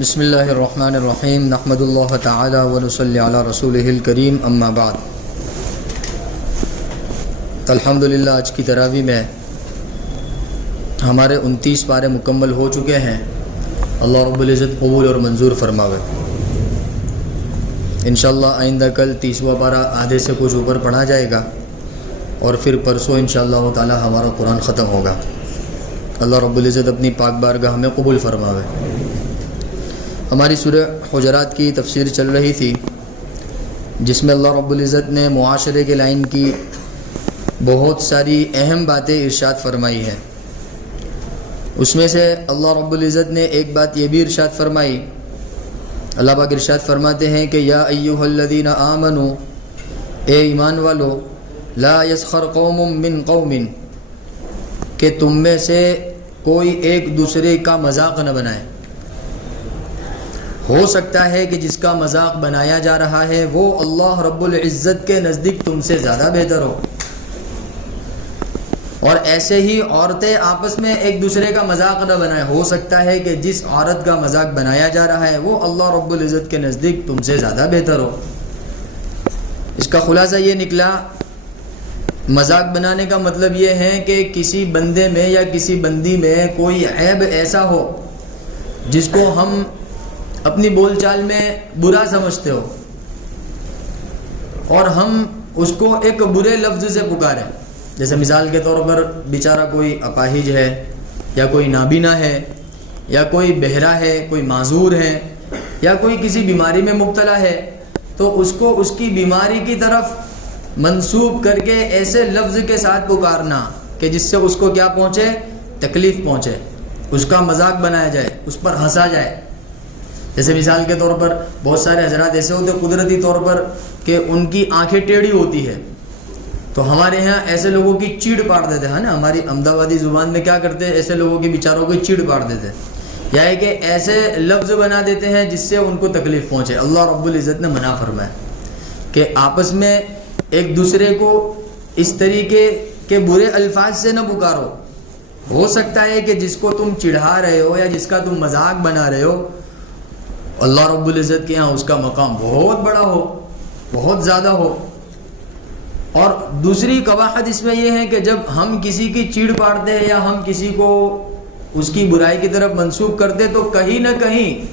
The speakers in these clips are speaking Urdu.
بسم اللہ الرحمن الرحیم نحمد اللہ تعالی ونصلی علی رسولہ الکریم اما بعد۔ الحمدللہ آج کی تراویح میں ہمارے 29 پارے مکمل ہو چکے ہیں۔ اللہ رب العزت قبول اور منظور فرماوے۔ انشاءاللہ آئندہ کل 30واں پارہ آدھے سے کچھ اوپر پڑھا جائے گا اور پھر پرسوں انشاءاللہ تعالی ہمارا قرآن ختم ہوگا۔ اللہ رب العزت اپنی پاک بارگاہ میں قبول فرماوے۔ ہماری سورہ حجرات کی تفسیر چل رہی تھی، جس میں اللہ رب العزت نے معاشرے کے لائن کی بہت ساری اہم باتیں ارشاد فرمائی ہیں۔ اس میں سے اللہ رب العزت نے ایک بات یہ بھی ارشاد فرمائی۔ اللہ پاک ارشاد فرماتے ہیں کہ یا ایھا الذین آمنوا، اے ایمان والو، لا یسخر قوم من قوم، کہ تم میں سے کوئی ایک دوسرے کا مذاق نہ بنائے۔ ہو سکتا ہے کہ جس کا مذاق بنایا جا رہا ہے وہ اللہ رب العزت کے نزدیک تم سے زیادہ بہتر ہو، اور ایسے ہی عورتیں آپس میں ایک دوسرے کا مذاق نہ بنائیں۔ ہو سکتا ہے کہ جس عورت کا مذاق بنایا جا رہا ہے وہ اللہ رب العزت کے نزدیک تم سے زیادہ بہتر ہو۔ اس کا خلاصہ یہ نکلا، مذاق بنانے کا مطلب یہ ہے کہ کسی بندے میں یا کسی بندی میں کوئی عیب ایسا ہو جس کو ہم اپنی بول چال میں برا سمجھتے ہو، اور ہم اس کو ایک برے لفظ سے پکاریں۔ جیسے مثال کے طور پر بیچارہ کوئی اپاہج ہے، یا کوئی نابینا ہے، یا کوئی بہرا ہے، کوئی معذور ہے، یا کوئی کسی بیماری میں مبتلا ہے، تو اس کو اس کی بیماری کی طرف منسوب کر کے ایسے لفظ کے ساتھ پکارنا کہ جس سے اس کو کیا پہنچے؟ تکلیف پہنچے، اس کا مذاق بنایا جائے، اس پر ہنسا جائے۔ جیسے مثال کے طور پر بہت سارے حضرات ایسے ہوتے ہیں قدرتی طور پر کہ ان کی آنکھیں ٹیڑھی ہوتی ہے، تو ہمارے ہاں ایسے لوگوں کی چیڑ پاڑ دیتے ہیں نا۔ ہماری احمدآبادی زبان میں کیا کرتے ہیں، ایسے لوگوں کی بیچاروں کی چیڑ پاڑ دیتے ہیں، یا ہے کہ ایسے لفظ بنا دیتے ہیں جس سے ان کو تکلیف پہنچے۔ اللہ رب العزت نے منع فرمایا کہ آپس میں ایک دوسرے کو اس طریقے کے برے الفاظ سے نہ پکارو۔ ہو سکتا ہے کہ جس کو تم چڑھا رہے ہو یا جس کا تم مذاق بنا رہے ہو، اللہ رب العزت کے ہاں اس کا مقام بہت بڑا ہو، بہت زیادہ ہو۔ اور دوسری قباحت اس میں یہ ہے کہ جب ہم کسی کی چیڑ پاڑتے ہیں یا ہم کسی کو اس کی برائی کی طرف منسوب کرتے تو کہیں نہ کہیں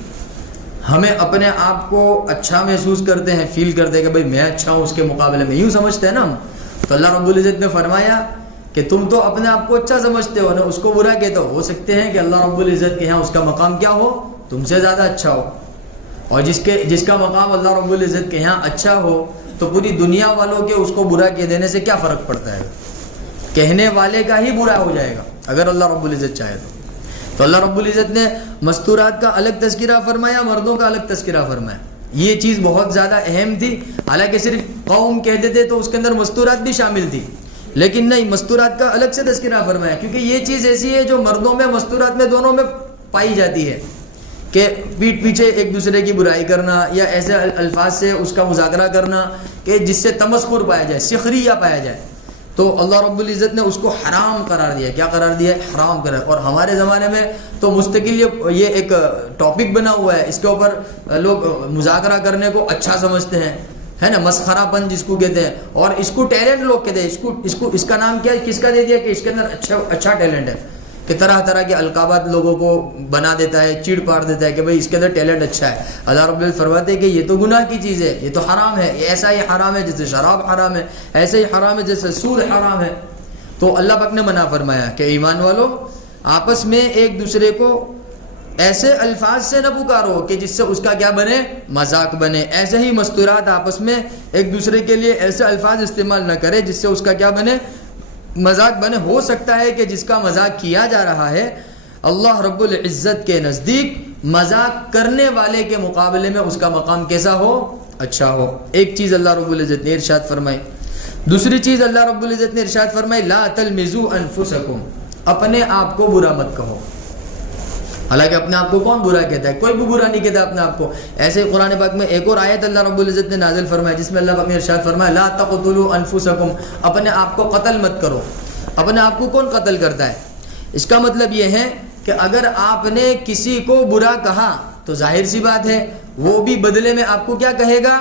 ہمیں اپنے آپ کو اچھا محسوس کرتے ہیں، فیل کرتے ہیں کہ بھئی میں اچھا ہوں اس کے مقابلے میں، یوں سمجھتے ہیں نا ہم۔ تو اللہ رب العزت نے فرمایا کہ تم تو اپنے آپ کو اچھا سمجھتے ہو نا، اس کو برا کہتے ہو سکتے ہیں کہ اللہ رب العزت کے ہاں اس کا مقام کیا ہو؟ تم سے زیادہ اچھا ہو۔ اور جس کا مقام اللہ رب العزت کے یہاں اچھا ہو تو پوری دنیا والوں کے اس کو برا کہہ دینے سے کیا فرق پڑتا ہے؟ کہنے والے کا ہی برا ہو جائے گا اگر اللہ رب العزت چاہے تو اللہ رب العزت نے مستورات کا الگ تذکرہ فرمایا، مردوں کا الگ تذکرہ فرمایا۔ یہ چیز بہت زیادہ اہم تھی، حالانکہ صرف قوم کہتے تھے تو اس کے اندر مستورات بھی شامل تھی، لیکن نہیں، مستورات کا الگ سے تذکرہ فرمایا، کیونکہ یہ چیز ایسی ہے جو مردوں میں مستورات میں دونوں میں پائی جاتی ہے کہ پیٹھ پیچھے ایک دوسرے کی برائی کرنا یا ایسے الفاظ سے اس کا مذاکرہ کرنا کہ جس سے تمسخر پایا جائے، سخریہ پایا جائے، تو اللہ رب العزت نے اس کو حرام قرار دیا۔ کیا قرار دیا؟ حرام قرار۔ اور ہمارے زمانے میں تو مستقل یہ ایک ٹاپک بنا ہوا ہے، اس کے اوپر لوگ مذاکرہ کرنے کو اچھا سمجھتے ہیں، ہے نا، مسخرہ پن جس کو کہتے ہیں، اور اس کو ٹیلنٹ لوگ کہتے ہیں۔ اس کا نام کیا ہے، کس کا دے دیا کہ اس کے اندر اچھا ٹیلنٹ ہے، کہ طرح طرح کے القابات لوگوں کو بنا دیتا ہے، چیڑ پاڑ دیتا ہے کہ بھئی اس کے اندر ٹیلنٹ اچھا ہے۔ اللہ رب العزت فرماتے ہیں کہ یہ تو گناہ کی چیز ہے، یہ تو حرام ہے، ایسا ہی حرام ہے جیسے شراب حرام ہے، ایسے ہی حرام ہے جیسے سود حرام ہے۔ تو اللہ پاک نے منع فرمایا کہ ایمان والو، آپس میں ایک دوسرے کو ایسے الفاظ سے نہ پکارو کہ جس سے اس کا کیا بنے؟ مذاق بنے۔ ایسے ہی مستورات آپس میں ایک دوسرے کے لیے ایسے الفاظ استعمال نہ کرے جس سے اس کا کیا بنے؟ مذاق بنے۔ ہو سکتا ہے کہ جس کا مذاق کیا جا رہا ہے اللہ رب العزت کے نزدیک مذاق کرنے والے کے مقابلے میں اس کا مقام کیسا ہو؟ اچھا ہو۔ ایک چیز اللہ رب العزت نے ارشاد فرمائی۔ دوسری چیز اللہ رب العزت نے ارشاد فرمائی، لا تلمزوا انفسکم، اپنے آپ کو برا مت کہو۔ حالانکہ اپنے آپ کو کون برا کہتا ہے؟ کوئی بھی برا نہیں کہتا اپنے آپ کو۔ ایسے ہی قرآن پاک میں ایک اور آیت اللہ رب العزت نے نازل فرمایا جس میں اللہ پاک نے ارشاد فرمایا، لا تقتلوا انفسکم، اپنے آپ کو قتل مت کرو۔ اپنے آپ کو کون قتل کرتا ہے؟ اس کا مطلب یہ ہے کہ اگر آپ نے کسی کو برا کہا تو ظاہر سی بات ہے وہ بھی بدلے میں آپ کو کیا کہے گا؟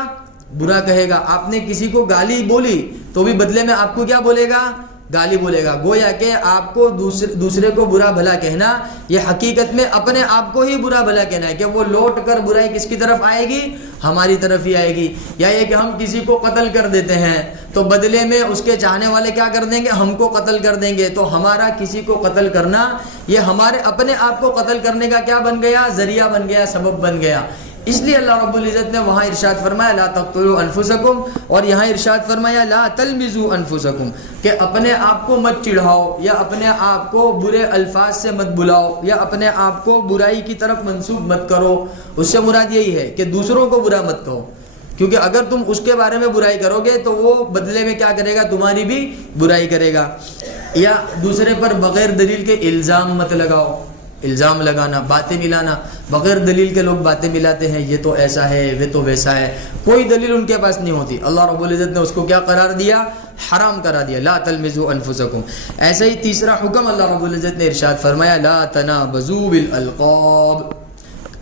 برا کہے گا. آپ نے کسی کو گالی بولی تو بھی بدلے میں آپ کو کیا بولے گا؟ گالی بولے گا. گویا کہ آپ کو دوسرے کو برا بھلا کہنا یہ حقیقت میں اپنے آپ کو ہی برا بھلا کہنا ہے کہ وہ لوٹ کر برائی کس کی طرف آئے گی؟ ہماری طرف ہی آئے گی. یا یہ کہ ہم کسی کو قتل کر دیتے ہیں تو بدلے میں اس کے چاہنے والے کیا کر دیں گے؟ ہم کو قتل کر دیں گے. تو ہمارا کسی کو قتل کرنا یہ ہمارے اپنے آپ کو قتل کرنے کا کیا بن گیا؟ ذریعہ بن گیا، سبب بن گیا. اس لیے اللہ رب العزت نے وہاں ارشاد فرمایا لا تقتلوا انفسکم، اور یہاں ارشاد فرمایا لا تلمزوا انفسکم، کہ اپنے آپ کو مت چڑھاؤ یا اپنے آپ کو برے الفاظ سے مت بلاؤ یا اپنے آپ کو برائی کی طرف منسوب مت کرو. اس سے مراد یہی ہے کہ دوسروں کو برا مت کہو، کیونکہ اگر تم اس کے بارے میں برائی کرو گے تو وہ بدلے میں کیا کرے گا؟ تمہاری بھی برائی کرے گا. یا دوسرے پر بغیر دلیل کے الزام مت لگاؤ. الزام لگانا، باتیں ملانا، بغیر دلیل کے لوگ باتیں ملاتے ہیں، یہ تو ایسا ہے وہ تو ویسا ہے، کوئی دلیل ان کے پاس نہیں ہوتی. اللہ رب العزت نے اس کو کیا قرار دیا؟ حرام کرا دیا. لا تلمزوا انفسکم. ایسے ہی تیسرا حکم اللہ رب العزت نے ارشاد فرمایا لا تنابزوا بالالقاب.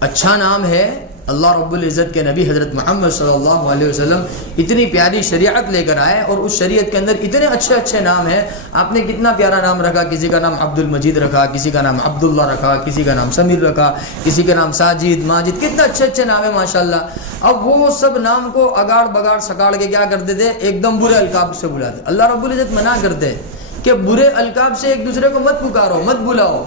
اچھا نام ہے اللہ رب العزت کے نبی حضرت محمد صلی اللہ علیہ وسلم اتنی پیاری شریعت لے کر آئے اور اس شریعت کے اندر اتنے اچھے اچھے نام ہیں. آپ نے کتنا پیارا نام رکھا، کسی کا نام عبد المجید رکھا، کسی کا نام عبداللہ رکھا، کسی کا نام سمیر رکھا، کسی کا نام ساجد، ماجد، کتنے اچھے اچھے نام ہیں ماشاءاللہ. اب وہ سب نام کو اگاڑ بگاڑ سکاڑ کے کیا کرتے تھے؟ ایک دم برے القاب سے بلاتے. اللہ رب العزت منع کرتے کہ برے القاب سے ایک دوسرے کو مت پکارو، مت بلاؤ،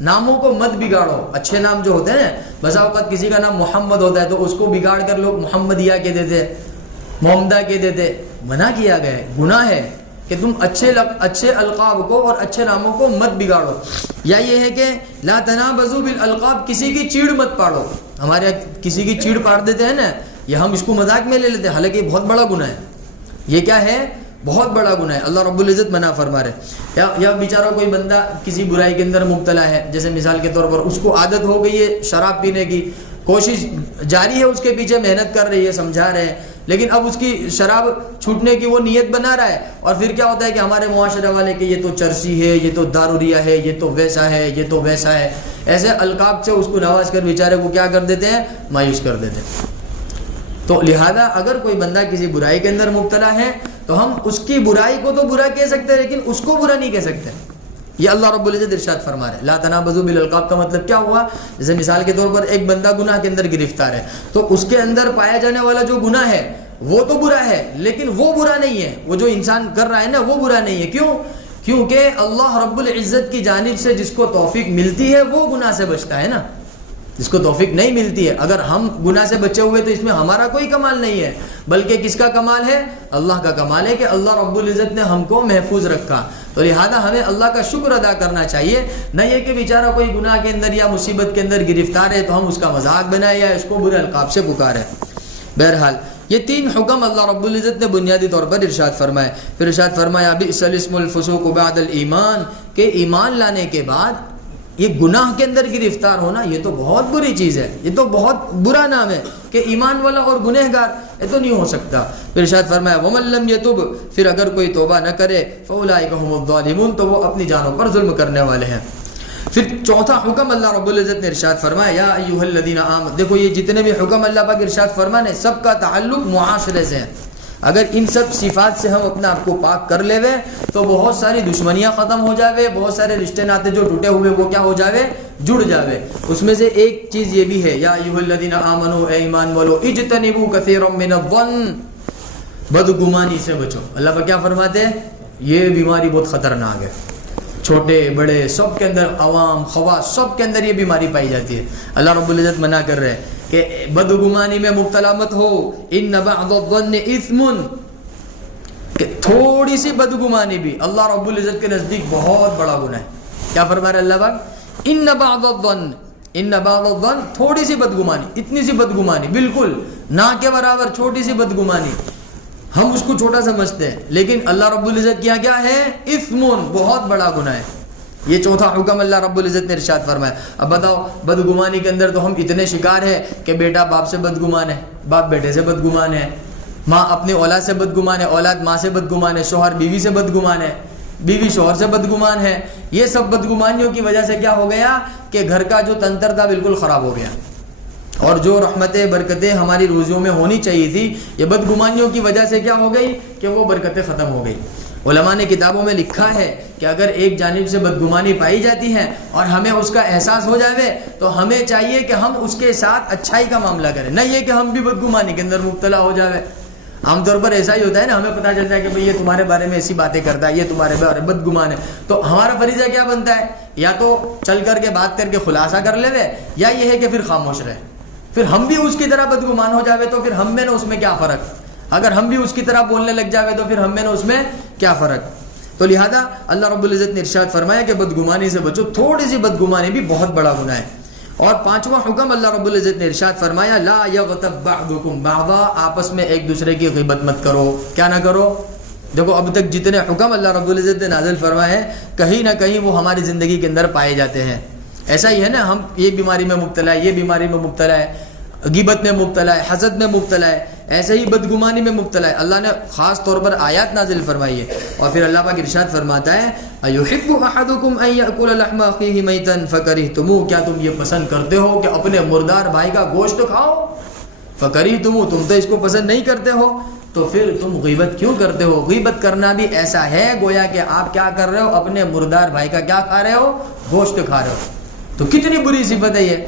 ناموں کو مت بگاڑو. اچھے نام جو ہوتے ہیں، بسا اوقات کسی کا نام محمد ہوتا ہے تو اس کو بگاڑ کر لوگ محمدیہ کہہ دیتے، محمدہ کہہ دیتے. منع کیا گیا ہے، گناہ ہے کہ تم اچھے القاب کو اور اچھے ناموں کو مت بگاڑو. یا یہ ہے کہ لا تنابزوا بالالقاب، کسی کی چیڑ مت پاڑو. ہمارے کسی کی چیڑ پاڑ دیتے ہیں نا، یہ ہم اس کو مذاق میں لے لیتے ہیں، حالانکہ یہ بہت بڑا گناہ ہے. یہ کیا ہے؟ بہت بڑا گناہ ہے. اللہ رب العزت منع فرما رہے. یا بیچارہ کوئی بندہ کسی برائی کے اندر مبتلا ہے، جیسے مثال کے طور پر اس کو عادت ہو گئی ہے شراب پینے کی، کوشش جاری ہے، اس کے پیچھے محنت کر رہی ہے، سمجھا رہے ہیں، لیکن اب اس کی شراب چھوٹنے کی وہ نیت بنا رہا ہے. اور پھر کیا ہوتا ہے کہ ہمارے معاشرے والے کہ یہ تو چرسی ہے، یہ تو داروریا ہے، یہ تو ویسا ہے، یہ تو ویسا ہے، ایسے القاب سے اس کو نواز کر بیچارے کو کیا کر دیتے ہیں؟ مایوس کر دیتے ہیں. تو لہذا اگر کوئی بندہ کسی برائی کے اندر مبتلا ہے تو ہم اس کی برائی کو تو برا کہہ سکتے ہیں لیکن اس کو برا نہیں کہہ سکتے. یہ اللہ رب العزت ارشاد فرما رہے ہیں. لا تنابزوا بالالقاب کا مطلب کیا ہوا؟ جیسے مثال کے طور پر ایک بندہ گناہ کے اندر گرفتار ہے تو اس کے اندر پایا جانے والا جو گناہ ہے وہ تو برا ہے، لیکن وہ برا نہیں ہے، وہ جو انسان کر رہا ہے نا وہ برا نہیں ہے. کیوں؟ کیونکہ اللہ رب العزت کی جانب سے جس کو توفیق ملتی ہے وہ گناہ سے بچتا ہے نا، جس کو توفیق نہیں ملتی ہے. اگر ہم گناہ سے بچے ہوئے تو اس میں ہمارا کوئی کمال نہیں ہے، بلکہ کس کا کمال ہے؟ اللہ کا کمال ہے کہ اللہ رب العزت نے ہم کو محفوظ رکھا. تو لہذا ہمیں اللہ کا شکر ادا کرنا چاہیے، نہ یہ کہ بیچارہ کوئی گناہ کے اندر یا مصیبت کے اندر گرفتار ہے تو ہم اس کا مذاق بنائیں یا اس کو برے القاب سے پکاریں. بہرحال یہ تین حکم اللہ رب العزت نے بنیادی طور پر ارشاد فرمائے. پھر ارشاد فرمایا بئس الاسم الفسوق بعد الایمان، کہ ایمان لانے کے بعد یہ گناہ کے اندر گرفتار ہونا یہ تو بہت بری چیز ہے، یہ تو بہت برا نام ہے کہ ایمان والا اور گنہگار، یہ تو نہیں ہو سکتا. پھر ارشاد فرمایا ومن لم یتب، پھر اگر کوئی توبہ نہ کرے فاولئک هم الظالمون، تو وہ اپنی جانوں پر ظلم کرنے والے ہیں. پھر چوتھا حکم اللہ رب العزت نے ارشاد فرمایا یا ایھا الذین آمنوا. دیکھو یہ جتنے بھی حکم اللہ پاک ارشاد فرمانے سب کا تعلق معاشرے سے ہے. اگر ان سب صفات سے ہم اپنے آپ کو پاک کر لے تو بہت ساری دشمنیاں ختم ہو جاوے، بہت سارے رشتے ناتے جو ٹوٹے ہوئے وہ کیا ہو جاوے؟ جڑ جاوے. اس میں سے ایک چیز یہ بھی ہے یا ایھا الذین آمنوا، اے ایمان والو، اجتنبوا کثیرا من الظن، بدگمانی سے بچو. اللہ پاک کیا فرماتے ہیں؟ یہ بیماری بہت خطرناک ہے، چھوٹے بڑے سب کے اندر، عوام خواص سب کے اندر یہ بیماری پائی جاتی ہے. اللہ رب العزت منع کر رہے ہیں کہ بدگمانی میں مبتلا مت ہو. ان بعض الظن اثم، کہ تھوڑی سی بدگمانی بھی اللہ رب العزت کے نزدیک بہت بڑا گناہ ہے. کیا فرما رہے اللہ پاک؟ ان بعض الظن، ان بعض الظن، تھوڑی سی بدگمانی، اتنی سی بدگمانی، بالکل نہ کے برابر چھوٹی سی بدگمانی، ہم اس کو چھوٹا سمجھتے ہیں لیکن اللہ رب العزت کیا ہے؟ اثم، بہت بڑا گناہ ہے. یہ چوتھا حکم اللہ رب العزت نے ارشاد فرمایا. اب بتاؤ بدگمانی کے اندر تو ہم اتنے شکار ہیں کہ بیٹا باپ سے بدگمان ہے، باپ بیٹے سے بدگمان ہے، ماں اپنی اولاد سے بدگمان ہے، اولاد ماں سے بدگمان ہے، شوہر بیوی سے بدگمان ہے، بیوی شوہر سے بدگمان ہے. یہ سب بدگمانیوں کی وجہ سے کیا ہو گیا کہ گھر کا جو تنتر تھا بالکل خراب ہو گیا. اور جو رحمتیں برکتیں ہماری روزیوں میں ہونی چاہیے تھی، یہ بدگمانیوں کی وجہ سے کیا ہو گئی کہ وہ برکتیں ختم ہو گئی۔ علماء نے کتابوں میں لکھا ہے کہ اگر ایک جانب سے بدگمانی پائی جاتی ہے اور ہمیں اس کا احساس ہو جائے تو ہمیں چاہیے کہ ہم اس کے ساتھ اچھائی کا معاملہ کریں، نہ یہ کہ ہم بھی بدگمانی کے اندر مبتلا ہو جائے۔ عام طور پر ایسا ہی ہوتا ہے نا، ہمیں پتہ چلتا ہے کہ بھئی یہ تمہارے بارے میں ایسی باتیں کرتا ہے، یہ تمہارے بارے میں بدگمان ہے، تو ہمارا فریضہ کیا بنتا ہے؟ یا تو چل کر کے بات کر کے خلاصہ کر لے، یا یہ ہے کہ پھر خاموش رہے۔ پھر ہم بھی اس کی طرح بدگمان ہو جاوے تو پھر ہم میں نے اس میں کیا فرق؟ اگر ہم بھی اس کی طرح بولنے لگ جاوے تو پھر ہم میں نے اس میں کیا فرق؟ تو لہذا اللہ رب العزت نے ارشاد فرمایا کہ بدگمانی سے بچو، تھوڑی سی بدگمانی بھی بہت بڑا گناہ ہے۔ اور پانچواں حکم اللہ رب العزت نے ارشاد فرمایا لا یغتب بعضکم بعضا، آپس میں ایک دوسرے کی غیبت مت کرو۔ کیا نہ کرو؟ دیکھو اب تک جتنے حکم اللہ رب العزت نے نازل فرمائے ہیں کہیں نہ کہیں وہ ہماری زندگی کے اندر پائے جاتے ہیں۔ ایسا ہی ہے نا، ہم یہ بیماری میں مبتلا ہے، یہ بیماری میں مبتلا ہے، غیبت میں مبتلا ہے، حسد میں مبتلا ہے، ایسے ہی بدگمانی میں مبتلا ہے۔ اللہ نے خاص طور پر آیات نازل فرمائی ہے، اور پھر اللہ پاک ارشاد فرماتا ہے ایحب احدکم ان یاکل لحم اخیہ میتا فکرہتموہ، کیا تم یہ پسند کرتے ہو کہ اپنے مردار بھائی کا گوشت کھاؤ؟ فکرہتموہ، تم تو اس کو پسند نہیں کرتے ہو، تو پھر تم غیبت کیوں کرتے ہو؟ غیبت کرنا بھی ایسا ہے گویا کہ آپ کیا کر رہے ہو؟ اپنے مردار بھائی کا کیا کھا رہے ہو؟ گوشت کھا رہے ہو۔ تو کتنی بری صفت ہے یہ۔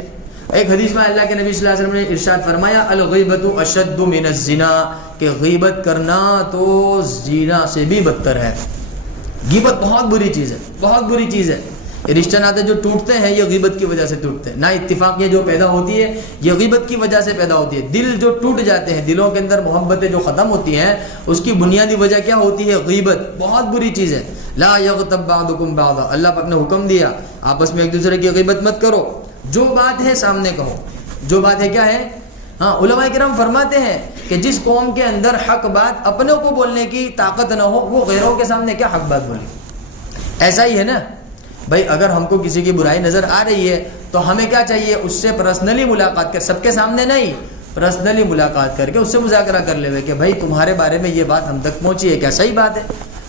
ایک حدیث میں اللہ کے نبی صلی اللہ علیہ وسلم نے ارشاد فرمایا الغیبۃ اشد من الزنا، کہ غیبت کرنا تو زنا سے بھی بدتر ہے۔ غیبت بہت بری چیز ہے، بہت بری چیز ہے۔ یہ رشتہ ناطے جو ٹوٹتے ہیں یہ غیبت کی وجہ سے ٹوٹتے ہیں، نا اتفاقیہ جو پیدا ہوتی ہے یہ غیبت کی وجہ سے پیدا ہوتی ہے۔ دل جو ٹوٹ جاتے ہیں، دلوں کے اندر محبتیں جو ختم ہوتی ہیں، اس کی بنیادی وجہ کیا ہوتی ہے؟ غیبت۔ بہت بری چیز ہے۔ لا یغتب بعضکم بعضا، اللہ پاک نے حکم دیا آپس میں ایک دوسرے کی غیبت مت کرو، جو بات ہے سامنے کہو۔ جو بات ہے کیا ہے؟ ہاں، علماء کرام فرماتے ہیں کہ جس قوم کے اندر حق بات اپنوں کو بولنے کی طاقت نہ ہو، وہ غیروں کے سامنے کیا حق بات بولے؟ ایسا ہی ہے نا بھائی، اگر ہم کو کسی کی برائی نظر آ رہی ہے تو ہمیں کیا چاہیے؟ اس سے پرسنلی ملاقات کر، سب کے سامنے نہیں، پرسنلی ملاقات کر کے اس سے مذاکرہ کر لے کہ بھائی تمہارے بارے میں یہ بات ہم تک پہنچی ہے، کیا صحیح بات ہے؟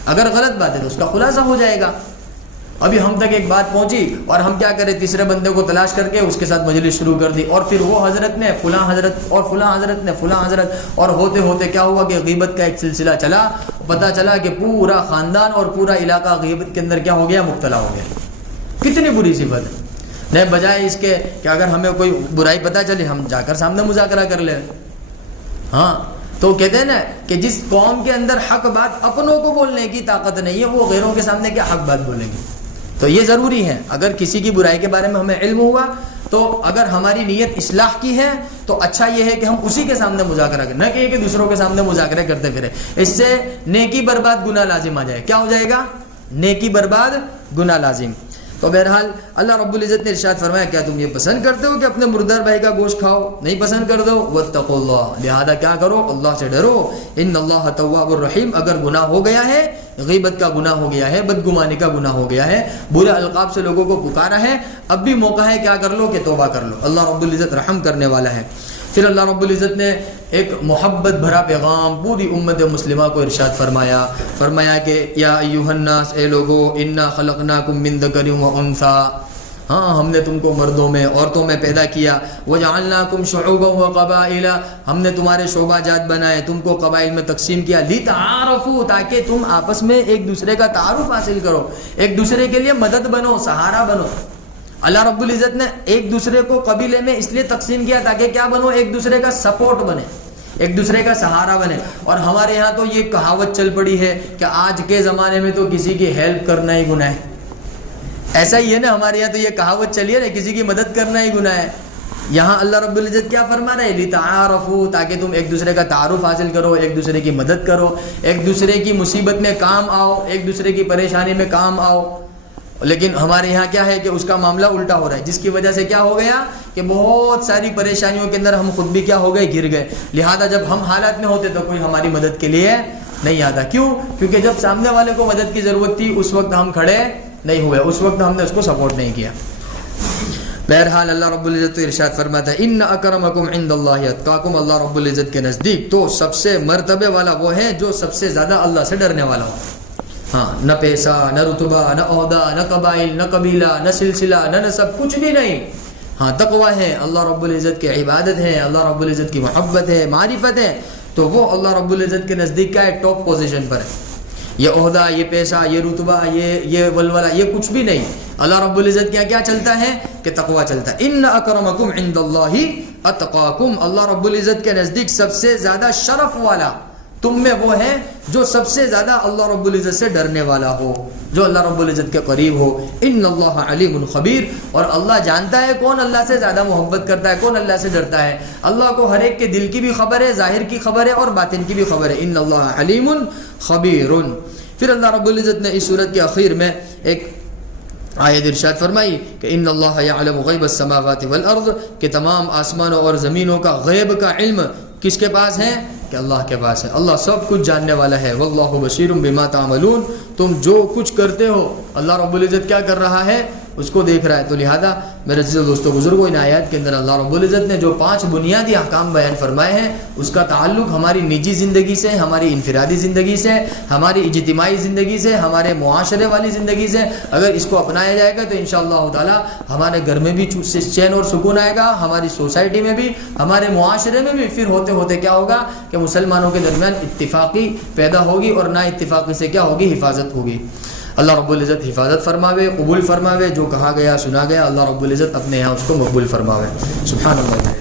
اگر غلط بات ہے تو اس کا خلاصہ ہو جائے گا۔ ابھی ہم تک ایک بات پہنچی اور ہم کیا کریں؟ تیسرے بندے کو تلاش کر کے اس کے ساتھ مجلس شروع کر دی، اور پھر وہ حضرت نے فلاں حضرت اور فلاں حضرت نے فلاں حضرت، اور ہوتے ہوتے کیا ہوا کہ غیبت کا ایک سلسلہ چلا، پتہ چلا کہ پورا خاندان اور پورا علاقہ غیبت کے اندر کیا ہو گیا؟ مبتلا ہو گیا۔ کتنی بری صفت ہے۔ نہیں، بجائے اس کے کہ اگر ہمیں کوئی برائی پتہ چلی ہم جا کر سامنے مذاکرہ کر لیں۔ ہاں، تو کہتے ہیں نا کہ جس قوم کے اندر حق بات اپنوں کو بولنے کی طاقت نہیں ہے، وہ غیروں کے سامنے کیا حق بات بولیں گے؟ تو یہ ضروری ہے، اگر کسی کی برائی کے بارے میں ہمیں علم ہوا تو اگر ہماری نیت اصلاح کی ہے تو اچھا یہ ہے کہ ہم اسی کے سامنے مذاکرہ کریں، نہ کہ دوسروں کے سامنے مذاکرہ کرتے پھرے۔ اس سے نیکی برباد گناہ لازم آ جائے۔ کیا ہو جائے گا؟ نیکی برباد گناہ لازم۔ تو بہرحال اللہ رب العزت نے ارشاد فرمایا کیا تم یہ پسند کرتے ہو کہ اپنے مردار بھائی کا گوشت کھاؤ؟ نہیں پسند کر دو، واتقوا اللہ، لہذا کیا کرو؟ اللہ سے ڈرو۔ ان اللہ تواب الرحیم، اگر گناہ ہو گیا ہے، غیبت کا گناہ ہو گیا ہے، بدگمانی کا گناہ ہو گیا ہے، برے القاب سے لوگوں کو پکارا ہے، اب بھی موقع ہے کیا کر لو کہ توبہ کر لو۔ اللہ رب العزت رحم کرنے والا ہے۔ پھر اللہ رب العزت نے ایک محبت بھرا پیغام پوری امت مسلمہ کو ارشاد فرمایا کہ یا ایھا الناس، اے لوگو، انا خلقناکم من ذکر و انثی، ہاں ہم نے تم کو مردوں میں عورتوں میں پیدا کیا، وجعلناکم شعوبا و قبائل، ہم نے تمہارے شعبہ جات بنائے، تم کو قبائل میں تقسیم کیا، لتعارفوا، تاکہ تم آپس میں ایک دوسرے کا تعارف حاصل کرو، ایک دوسرے کے لیے مدد بنو، سہارا بنو۔ اللہ رب العزت نے ایک دوسرے کو قبیلے میں اس لیے تقسیم کیا تاکہ کیا بنو؟ ایک دوسرے کا سپورٹ بنے، ایک دوسرے کا سہارا بنے۔ اور ہمارے ہاں تو یہ کہاوت چل پڑی ہے کہ آج کے زمانے میں تو کسی کی ہیلپ کرنا ہی گناہ ہے۔ ایسا ہی ہے نا، ہمارے یہاں تو یہ کہاوت چلی ہے نا، کسی کی مدد کرنا ہی گناہ ہے۔ یہاں اللہ رب العزت کیا فرما رہے ہیں؟ لتعارفوا، تاکہ تم ایک دوسرے کا تعارف حاصل کرو، ایک دوسرے کی مدد کرو، ایک دوسرے کی مصیبت میں کام آؤ، ایک دوسرے کی پریشانی میں کام آؤ۔ لیکن ہمارے یہاں کیا ہے کہ اس کا معاملہ الٹا ہو رہا ہے، جس کی وجہ سے کیا ہو گیا کہ بہت ساری پریشانیوں کے اندر ہم خود بھی کیا ہو گئے؟ گر گئے۔ لہذا جب ہم حالات میں ہوتے تو کوئی ہماری مدد کے لیے نہیں آتا۔ کیوں؟ کیونکہ جب سامنے والے کو مدد کی ضرورت تھی اس وقت ہم کھڑے نہیں ہوئے، اس وقت ہم نے اس کو سپورٹ نہیں کیا۔ بہرحال اللہ رب العزت تو ارشاد فرماتا ہے ان اکرمکم عند اللہ اتقاکم، اللہ رب العزت کے نزدیک تو سب سے مرتبے والا وہ ہے جو سب سے زیادہ اللہ سے ڈرنے والا ہو۔ ہاں، نہ پیسہ، نہ رتبہ، نہ عہدہ، نہ قبائل، نہ قبیلہ، نہ سلسلہ، نہ نسب، کچھ بھی نہیں۔ ہاں تقوی ہے، اللہ رب العزت کی عبادت ہے، اللہ رب العزت کی محبت ہے، معرفت ہے، تو وہ اللہ رب العزت کے نزدیک کیا ہے؟ ٹاپ پوزیشن پر ہے۔ یہ عہدہ، یہ پیسہ، یہ رتبہ، یہ ولولہ، یہ کچھ بھی نہیں۔ اللہ رب العزت کیا چلتا ہے کہ تقوی چلتا ہے۔ ان اکرمکم عند اللہ اتقاکم، اللہ رب العزت کے نزدیک سب سے زیادہ شرف والا تم میں وہ ہے جو سب سے زیادہ اللہ رب العزت سے ڈرنے والا ہو، جو اللہ رب العزت کے قریب ہو۔ ان اللہ علیم خبیر، اور اللہ جانتا ہے کون اللہ سے زیادہ محبت کرتا ہے، کون اللہ سے ڈرتا ہے۔ اللہ کو ہر ایک کے دل کی بھی خبر ہے، ظاہر کی خبر ہے اور باطن کی بھی خبر ہے۔ ان اللہ علیم خبیر۔ پھر اللہ رب العزت نے اس صورت کے اخیر میں ایک آیت ارشاد فرمائی کہ ان اللہ یعلم غیب السماوات والارض، کہ تمام آسمانوں اور زمینوں کا غیب کا علم کس کے پاس ہے؟ کہ اللہ کے پاس ہے۔ اللہ سب کچھ جاننے والا ہے۔ واللہ بصیر بما تعملون، تم جو کچھ کرتے ہو اللہ رب العزت کیا کر رہا ہے؟ اس کو دیکھ رہا ہے۔ تو لہذا میرے عزیز دوستو بزرگوں، ان آیات کے اندر اللہ رب العزت نے جو 5 بنیادی احکام بیان فرمائے ہیں، اس کا تعلق ہماری نجی زندگی سے، ہماری انفرادی زندگی سے، ہماری اجتماعی زندگی سے، ہمارے معاشرے والی زندگی سے۔ اگر اس کو اپنایا جائے گا تو انشاءاللہ تعالی ہمارے گھر میں بھی چین اور سکون آئے گا، ہماری سوسائٹی میں بھی، ہمارے معاشرے میں بھی۔ پھر ہوتے ہوتے کیا ہوگا کہ مسلمانوں کے درمیان اتفاقی پیدا ہوگی اور نا اتفاقی سے کیا ہوگی؟ حفاظت ہوگی۔ اللہ رب العزت حفاظت فرماوے، قبول فرماوے، جو کہا گیا سنا گیا اللہ رب العزت اپنے یہاں اس کو مقبول فرماوے۔ سبحان اللہ۔